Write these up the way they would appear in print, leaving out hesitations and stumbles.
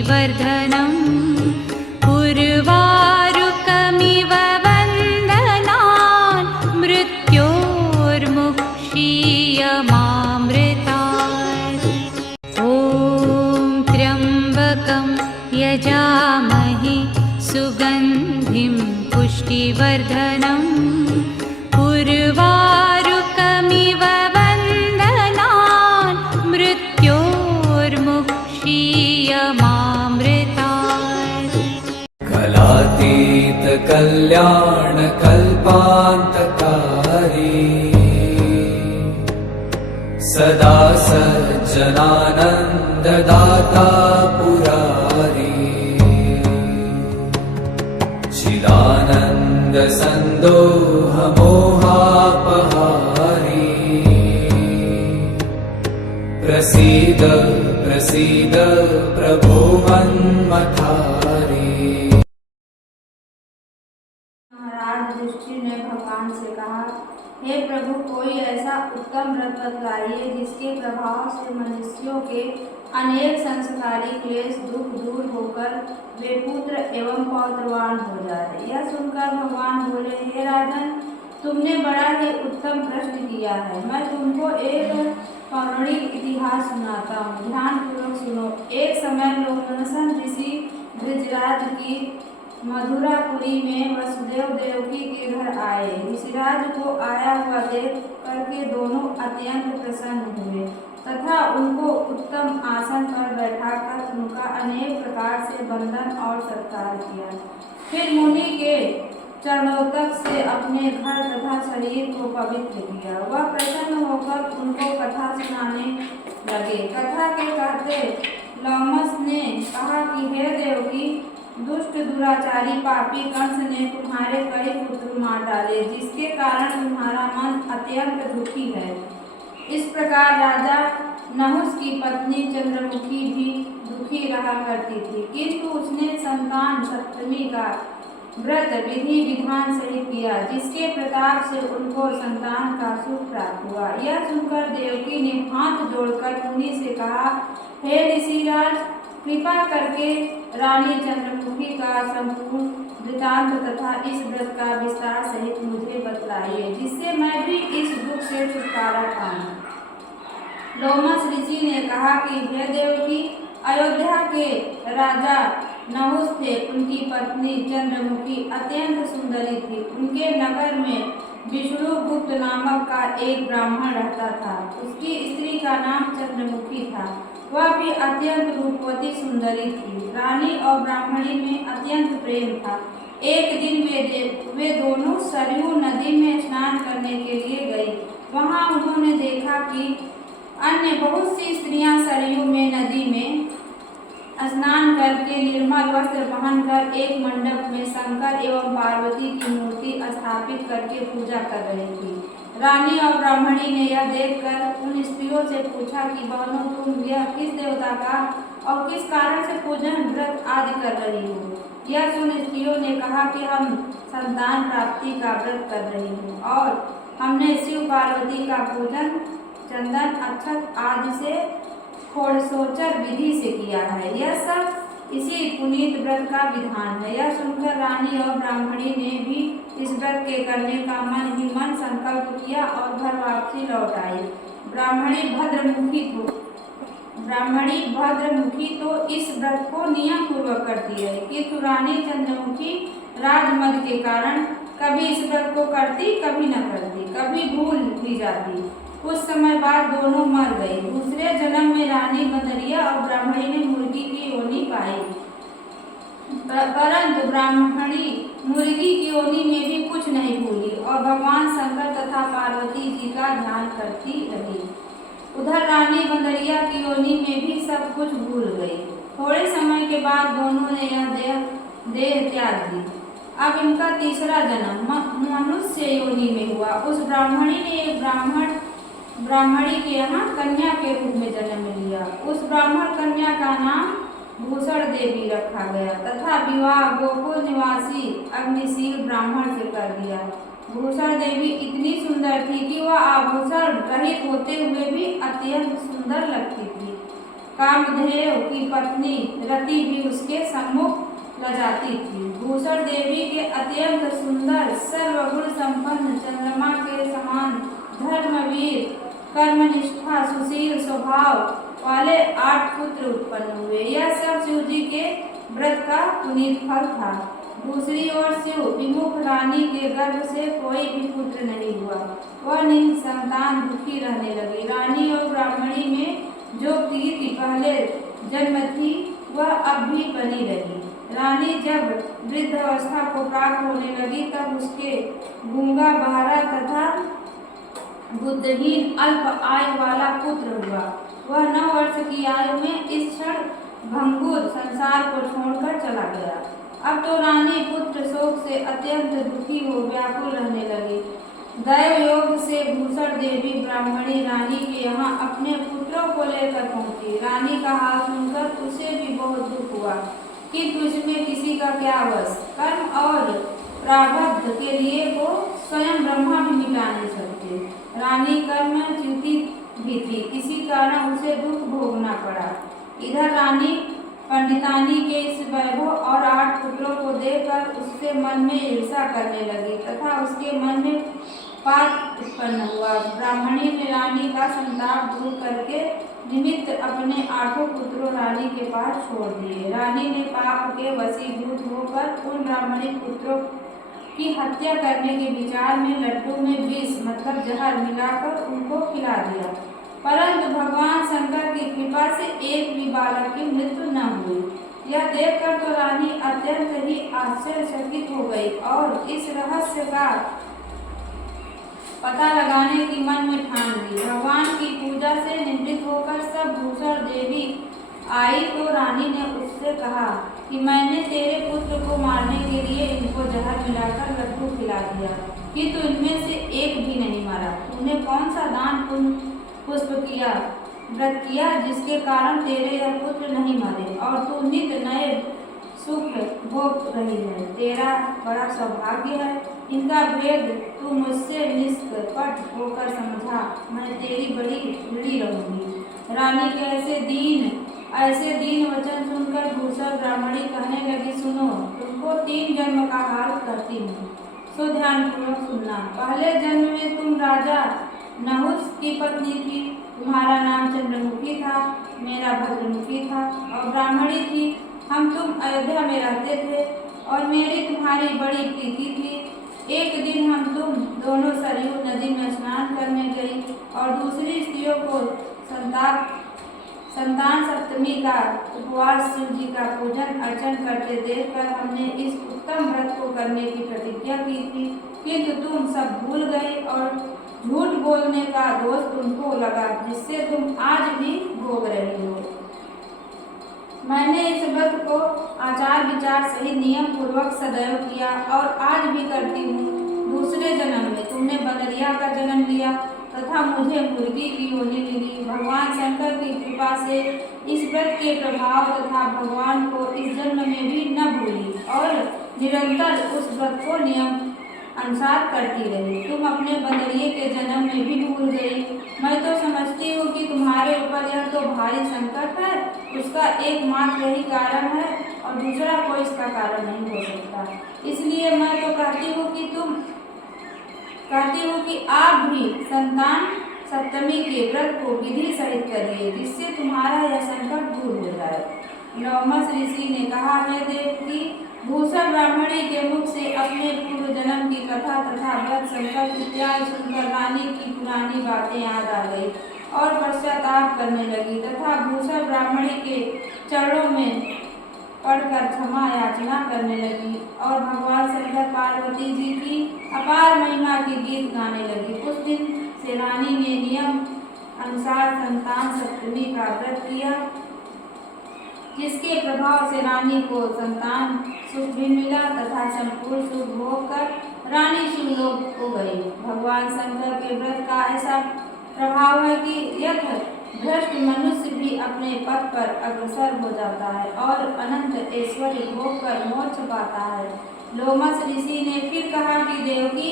पुष्टिवर्धनम् उर्वारुकमिव वन्दनान् मृत्योर्मुक्षीयमामृतात्। ॐ त्र्यम्बकं यजामहे सुगन्धिं पुष्टिवर्धनम् उर्वारुकमिव वन्दनान् मृत्योर्मुक्षीयमामृतात्। कलातीत कल्याण कल्पान्तकारी सदा सज्जनानन्ददाता पुरारी चिदानन्द सन्दोह मोहापहारी प्रसीद प्रसीद प्रभो मन्मथारी। महाराज युधिष्ठिर ने भगवान से कहा, हे प्रभु, कोई ऐसा उत्तम व्रत बतलाइए जिसके प्रभाव से मनुष्यों के अनेक संसारी क्लेश दुख दूर होकर वे पुत्र एवं पौत्रवान हो जाए। यह सुनकर भगवान बोले, हे राजन, तुमने बड़ा ही उत्तम प्रश्न किया है। मैं तुमको एक पौराणिक इतिहास सुनाता हूँ, ध्यान पूर्वक सुनो। एक समय लोमसन ऋषि बृजराज की मधुरापुरी में वसुदेव देवकी के घर आए। ऋषिराज को आया हुआ देख करके दोनों अत्यंत प्रसन्न हुए तथा उनको उत्तम आसन पर बैठाकर उनका अनेक प्रकार से वंदन और सत्कार किया। फिर मुनि के चरणोतक से अपने घर तथा शरीर को पवित्र किया। वह प्रसन्न होकर उनको कथा सुनाने लगे। कथा के कहते लोमस ने कहा कि हे देवकी, दुष्ट दुराचारी पापी कंस ने तुम्हारे कई पुत्र मार डाले, जिसके कारण तुम्हारा मन अत्यंत दुखी है। इस प्रकार राजा नहुस की पत्नी चंद्रमुखी भी दुखी रहा करती थी, किंतु उसने संतान सप्तमी का व्रत विधि विधान सहित किया, जिसके प्रताप से उनको संतान का सुख प्राप्त हुआ। यह सुनकर देवकी ने हाथ जोड़कर मुनि से कहा, हे ऋषिराज, कृपा करके रानी चंद्रमुखी का संपूर्ण वृतांत तथा इस व्रत का विस्तार सहित मुझे बतलाइए, जिससे मैं भी इस दुख से छुटकारा पाऊं। लोमस ऋषि ने कहा कि हे देवकी, अयोध्या के राजा नहुस थे। उनकी पत्नी चंद्रमुखी अत्यंत सुंदरी थी। उनके नगर में विष्णुगुप्त नामक का एक ब्राह्मण रहता था। उसकी स्त्री का नाम चंद्रमुखी था। वह भी अत्यंत रूपवती सुंदरी थी। रानी और ब्राह्मणी में अत्यंत प्रेम था। एक दिन वे दोनों सरयू नदी में स्नान करने के लिए गई। वहां उन्होंने देखा कि अन्य बहुत सी स्त्रियां सरयू में नदी में स्नान करके निर्मल वस्त्र पहनकर एक मंडप में शंकर एवं पार्वती की मूर्ति स्थापित करके पूजा कर रही थी। रानी और ब्राह्मणी ने यह देखकर उन स्त्रियों से पूछा कि बहनों, तुम यह किस देवता का और किस कारण से पूजन व्रत आदि कर रही हो? यह सुन स्त्रियों ने कहा कि हम संतान प्राप्ति का व्रत कर रही हूँ और हमने शिव पार्वती का पूजन चंदन अक्षत आदि से षोडशोपचार विधि से किया है। यह सब इसी पुनीत व्रत का विधान है। यह सुनकर रानी और ब्राह्मणी ने भी इस व्रत के करने का मन ही मन संकल्प किया और घर वापसी लौट आई। ब्राह्मणी भद्रमुखी तो इस व्रत को नियम पूर्वक करती है, किंतु रानी चंद्रमुखी राजमद के कारण कभी इस व्रत को करती, कभी न करती, कभी भूल भी जाती। कुछ समय बाद दोनों मर गई। दूसरे जन्म में रानी बदरिया और ब्राह्मणी ने मुर्गी की योनि पाई, परंतु ब्राह्मणी मुर्गी की योनि में भी कुछ नहीं भूली और भगवान शंकर तथा पार्वती जी का ध्यान करती रही। उधर रानी बदरिया की योनि में भी सब कुछ भूल गई। थोड़े समय के बाद दोनों ने यह देह त्याग दी। अब इनका तीसरा जन्म मनुष्य योनि में हुआ। उस ब्राह्मणी ने एक ब्राह्मणी के यहाँ कन्या के रूप में जन्म लिया। उस ब्राह्मण कन्या का नाम भूषण देवी रखा गया तथा विवाह गोकुल निवासी अग्निशील ब्राह्मण से कर दिया। भूषण देवी इतनी सुंदर थी कि वह आभूषण रहित होते हुए भी अत्यंत सुंदर लगती थी। कामधेव की पत्नी रति भी उसके सम्मुख लजाती थी। भूषण देवी के अत्यंत सुंदर सर्वगुण संपन्न चंद्रमा के समान धर्मवीर कर्मनिष्ठा सुशील स्वभाव वाले 8 पुत्र उत्पन्न हुए। यह सब शिव जी के व्रत का पुनीत फल था। दूसरी ओर शिव विमुख रानी के गर्भ से कोई भी पुत्र नहीं हुआ। वह निसंतान दुखी रहने लगी। रानी और ब्राह्मणी में जो प्रीति पहले जन्म थी वह अब भी बनी रही। रानी जब वृद्ध अवस्था को प्राप्त होने लगी तब उसके गूंगा बहरा तथा बुद्धहीन अल्प आयु वाला पुत्र हुआ। वह 9 वर्ष की आयु में इस क्षण भंगुर संसार को छोड़कर चला गया। अब तो रानी पुत्र शोक से अत्यंत दुखी हो व्याकुल रहने लगी। दैव योग से भूषण देवी ब्राह्मणी रानी के यहाँ अपने पुत्रों को लेकर पहुंची। रानी का हाल सुनकर उसे भी बहुत दुख हुआ, किंतु इसमें किसी का क्या वश। कर्म और प्रारब्ध के लिए वो स्वयं ब्रह्मा भी मिटा नहीं सकते। रानी कर्म च्युति भी थी, इसी कारण उसे दुख भोगना पड़ा। इधर रानी पंडितानी के इस वैभव और 8 पुत्रों को देखकर उससे मन में ईर्षा करने लगी तथा उसके मन में पाप उत्पन्न हुआ। ब्राह्मणी ने रानी का संताप दूर करके निमित्त अपने 8 पुत्रों रानी के पास छोड़ दिए। रानी ने पाप के वशीभूत होकर उन ब्राह्मणी पुत्रों की हत्या करने के विचार में लड्डू में विष मतलब जहर मिलाकर उनको खिला दिया, परंतु भगवान शंकर की कृपा से एक भी बालक की मृत्यु न हुई। यह देखकर तो रानी अत्यंत ही आश्चर्यचकित हो गई और इस रहस्य का पता लगाने की मन में ठान ली। भगवान की पूजा से निवृत्त होकर सब भूषण देवी आई तो रानी ने उससे कहा कि मैंने तेरे पुत्र को मारने के लिए इनको जहर मिलाकर लड्डू खिला दिया, किंतु इनमें से एक भी नहीं मारा। तूने कौन सा दान पुण्य पुष्प किया, व्रत किया जिसके कारण तेरे यह पुत्र नहीं मरे और तू नित्य नए सुख भोग रही है। तेरा बड़ा सौभाग्य है। इनका भेद तू मुझसे निष्कपट होकर समझा, मैं तेरी बड़ी ऋणी रहूंगी। रानी के ऐसे दीन वचन सुनकर भूषण ब्राह्मणी कहने लगी, सुनो, तुमको 3 जन्म का हाल करती हूँ, सो ध्यानपूर्वक सुनना। पहले जन्म में तुम राजा नहुस की पत्नी थी। तुम्हारा नाम चंद्रमुखी था, मेरा भद्रमुखी था और ब्राह्मणी थी। हम तुम अयोध्या में रहते थे और मेरी तुम्हारी बड़ी प्रीति थी। एक दिन हम तुम दोनों सरयू नदी में स्नान करने गई और दूसरी स्त्रियों को संतान सप्तमी का उपवास शिव जी का पूजन अर्चन करते देखकर हमने इस उत्तम व्रत को करने की प्रतिज्ञा की थी, किंतु तुम सब भूल गए और झूठ बोलने का दोष तुमको लगा, जिससे तुम आज भी भोग रही हो। मैंने इस व्रत को आचार विचार सही नियम पूर्वक सदैव किया और आज भी करती हूँ। दूसरे जन्म में तुमने बदरिया का जन्म लिया तथा मुझे मुर्गी की योनि मिली। भगवान शंकर की कृपा से इस व्रत के प्रभाव तथा भगवान को इस जन्म में भी न भूली और निरंतर उस व्रत को नियम अनुसार करती रही। तुम अपने बदरिये के जन्म में भी भूल गई। मैं तो समझती हूँ कि तुम्हारे ऊपर यह तो भारी संकट है, उसका एकमात्र यही कारण है और दूसरा कोई इसका कारण नहीं हो सकता। इसलिए मैं तो कहती हूँ कि आप भी संतान सप्तमी के व्रत को विधि सहित करिए, जिससे तुम्हारा यह संकट दूर हो जाए। लौमस ऋषि ने कहा, है देवकी, भूषण ब्राह्मणी के मुख से अपने पूर्व जन्म की कथा तथा व्रत संकल्प इत्यादि सुनकर रानी की पुरानी बातें याद आ गई और पश्चाताप करने लगी तथा भूषण ब्राह्मणी के चरणों में पढ़कर क्षमा याचना करने लगी और भगवान शंकर पार्वती जी की अपार महिमा के गीत गाने लगी। उस दिन से रानी ने नियम अनुसार संतान सप्तमी का व्रत किया, जिसके प्रभाव से रानी को संतान सुख भी मिला तथा संपूर्ण सुख भोग कर रानी शिवलोक को गई। भगवान शंकर के व्रत का ऐसा प्रभाव है कि यथ भ्रष्ट मनुष्य भी अपने पथ पर अग्रसर हो जाता है और अनंत ऐश्वर्य भोग कर मोक्ष पाता है। लोमस ऋषि ने फिर कहा कि देवकी,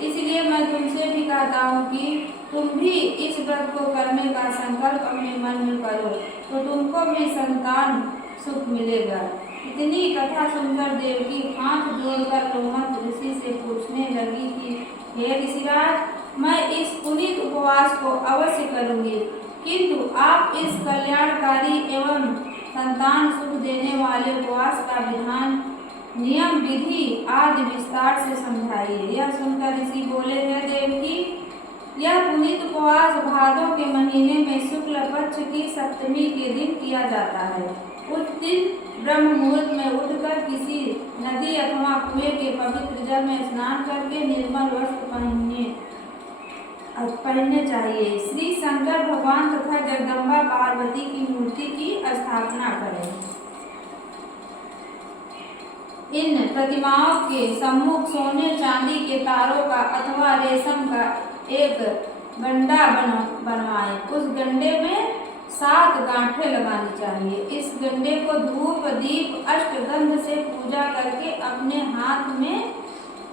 इसलिए मैं तुमसे भी कहता हूँ कि तुम भी इस व्रत को करने का संकल्प अपने मन में करो तो तुमको भी संतान सुख मिलेगा। इतनी कथा सुनकर देवकी हाथ जोड़कर लोमस ऋषि से पूछने लगी कि हे ऋषिराज, मैं इस पुनीत उपवास को अवश्य करूंगी, किंतु आप इस कल्याणकारी एवं संतान सुख देने वाले उपवास का विधान, नियम, विधि आदि विस्तार से समझाइए। यह सुनकर ऋषि बोले, हे देवकी, यह पुनीत उपवास भादों के महीने में शुक्ल पक्ष की सप्तमी के दिन किया जाता है। उस दिन ब्रह्म मुहूर्त में उठकर किसी नदी अथवा कुएं के पवित्र जल में स्नान करके निर्मल वस्त्र पहनने चाहिए। श्री शंकर भगवान तथा जगदम्बा पार्वती की मूर्ति की स्थापना करें। इन प्रतिमाओं के सम्मुख सोने चांदी के तारों का अथवा रेशम का एक गंडा बनवाएं। उस गंडे में 7 गांठें लगानी चाहिए। इस गंडे को धूप दीप अष्टगंध से पूजा करके अपने हाथ में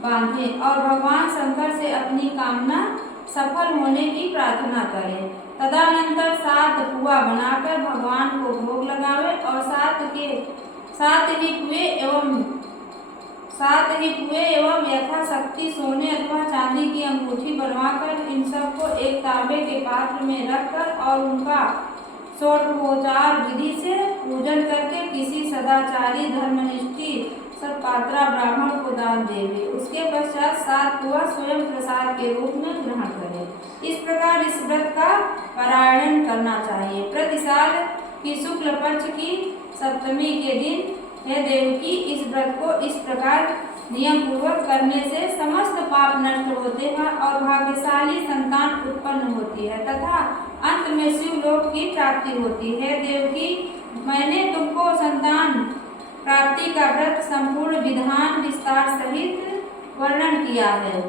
बांधें और भगवान शंकर से अपनी कामना सफल होने की प्रार्थना करें। तदनंतर 7 पुआ बनाकर भगवान को भोग लगावे और 7 ही कुएं एवं यथाशक्ति सोने अथवा चांदी की अंगूठी बनवाकर इन सबको एक तांबे के पात्र में रखकर और उनका षोडशोपचार विधि से पूजन करके किसी सदाचारी धर्मनिष्ठी सत्पात्रा ब्राह्मण को दान देवे। उसके पश्चात 7 पुआ स्वयं प्रसाद के रूप में ग्रहण करें। इस प्रकार इस व्रत का पारायण करना चाहिए। प्रति साल की शुक्ल पक्ष की सप्तमी के दिन हे देवकी, इस व्रत को इस प्रकार नियम पूर्वक करने से समस्त पाप नष्ट होते हैं और भाग्यशाली संतान उत्पन्न होती है तथा अंत में शिवलोक की प्राप्ति होती है। देवकी, मैंने तुमको संतान प्राप्ति का व्रत संपूर्ण विधान विस्तार सहित वर्णन किया है।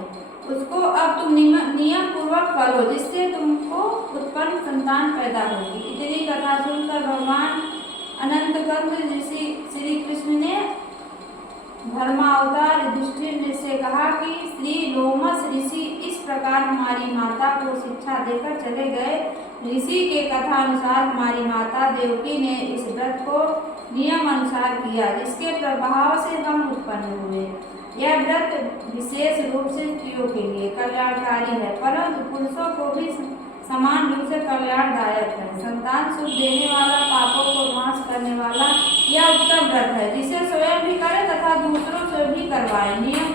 उसको अब तुम नियम पूर्वक करो, जिससे तुमको उत्पन्न संतान पैदा होगी। इतनी कथा सुनकर भगवान अनंत कंद ऋषि श्री कृष्ण ने धर्मावतार युधिष्ठिर से कहा कि श्री लोमस ऋषि इस प्रकार हमारी माता को शिक्षा देकर चले गए। ऋषि के कथा अनुसार हमारी माता देवकी ने इस व्रत को नियम अनुसार किया, जिसके प्रभाव से हम उत्पन्न हुए। यह व्रत विशेष रूप से स्त्रियों के लिए कल्याणकारी है, परंतु पुरुषों को भी समान रूप से कल्याणदायक है। संतान सुख देने वाला, पापों को नाश करने वाला यह उत्तम व्रत है, जिसे स्वयं भी करें तथा दूसरों से भी करवाएं। नियम